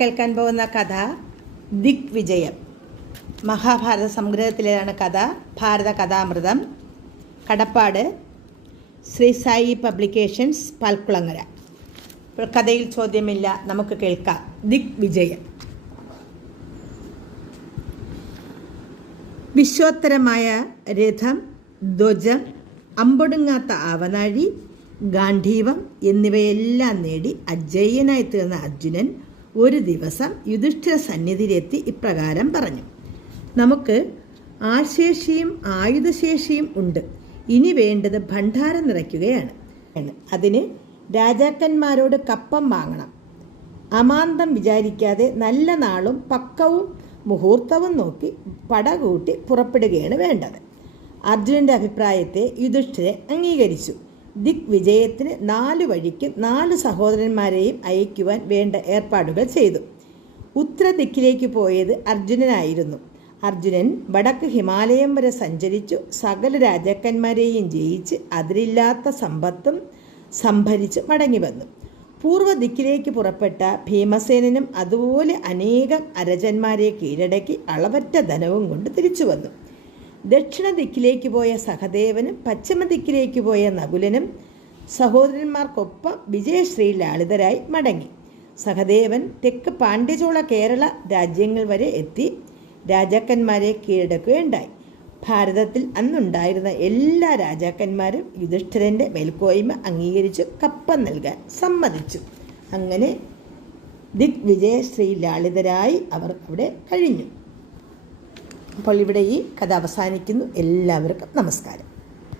കേൾക്കാൻ പോകുന്ന കഥ ദിഗ്വിജയം. മഹാഭാരത സംഗ്രഹത്തിലാണ് കഥ. ഭാരത കഥാമൃതം. കടപ്പാട്. ശ്രീ സായി പബ്ലിക്കേഷൻസ് പാൽക്കുളങ്ങര. കഥയിൽ ചോദ്യമില്ല നമുക്ക് കേൾക്കാം. ദിഗ്വിജയം. വിശ്വോത്തരമായ രഥം ധ്വജം അമ്പൊടുങ്ങാത്ത ആവനാഴി ഗാന്ധീവം എന്നിവയെല്ലാം നേടി അജയ്യനായി തീർന്ന അർജുനൻ ഒരു ദിവസം യുധിഷ്ഠിര സന്നിധിയിലെത്തി ഇപ്രകാരം പറഞ്ഞു. നമുക്ക് ആശേഷിയും ആയുധശേഷിയും ഉണ്ട്. ഇനി വേണ്ടത് ഭണ്ഡാരം നിറയ്ക്കുകയാണ്. അതിന് രാജാക്കന്മാരോട് കപ്പം വാങ്ങണം. അമാന്തം വിചാരിക്കാതെ നല്ല നാളും പക്കവും മുഹൂർത്തവും നോക്കി പടകൂട്ടി പുറപ്പെടുകയാണ് വേണ്ടത്. അർജുനന്റെ അഭിപ്രായത്തെ യുധിഷ്ഠിരെ അംഗീകരിച്ചു. ദിഗ്വിജയത്തിന് നാല് വഴിക്ക് നാല് സഹോദരന്മാരെയും അയക്കുവാൻ വേണ്ട ഏർപ്പാടുകൾ ചെയ്തു. ഉത്തരദിക്കിലേക്ക് പോയത് അർജുനനായിരുന്നു. അർജുനൻ വടക്ക് ഹിമാലയം വരെ സഞ്ചരിച്ചു. സകല രാജാക്കന്മാരെയും ജയിച്ച് അതിരില്ലാത്ത സമ്പത്തും സംഭരിച്ച് മടങ്ങി വന്നു പൂർവ ദിക്കിലേക്ക് പുറപ്പെട്ട ഭീമസേനനും അതുപോലെ അനേകം അരജന്മാരെ കീഴടക്കി അളവറ്റ ധനവും കൊണ്ട് തിരിച്ചു വന്നു ദക്ഷിണ ദിക്കിലേക്ക് പോയ സഹദേവനും പശ്ചിമ ദിക്കിലേക്ക് പോയ നകുലനും സഹോദരന്മാർക്കൊപ്പം വിജയശ്രീ ലാളിതരായി മടങ്ങി. സഹദേവൻ തെക്ക് പാണ്ഡ്യചോള കേരള രാജ്യങ്ങൾ വരെ എത്തി. രാജാക്കന്മാരെ കീഴടക്കുകയുണ്ടായി. ഭാരതത്തിൽ അന്നുണ്ടായിരുന്ന എല്ലാ രാജാക്കന്മാരും യുധിഷ്ഠിരന്റെ മേൽക്കോയ്മ അംഗീകരിച്ച് കപ്പം നൽകാൻ സമ്മതിച്ചു. അങ്ങനെ ദിഗ്വിജയ ശ്രീ ലാളിതരായി അവർ അവിടെ കഴിഞ്ഞു. അപ്പോൾ ഇവിടെ ഈ കഥ അവസാനിക്കുന്നു. എല്ലാവർക്കും നമസ്കാരം.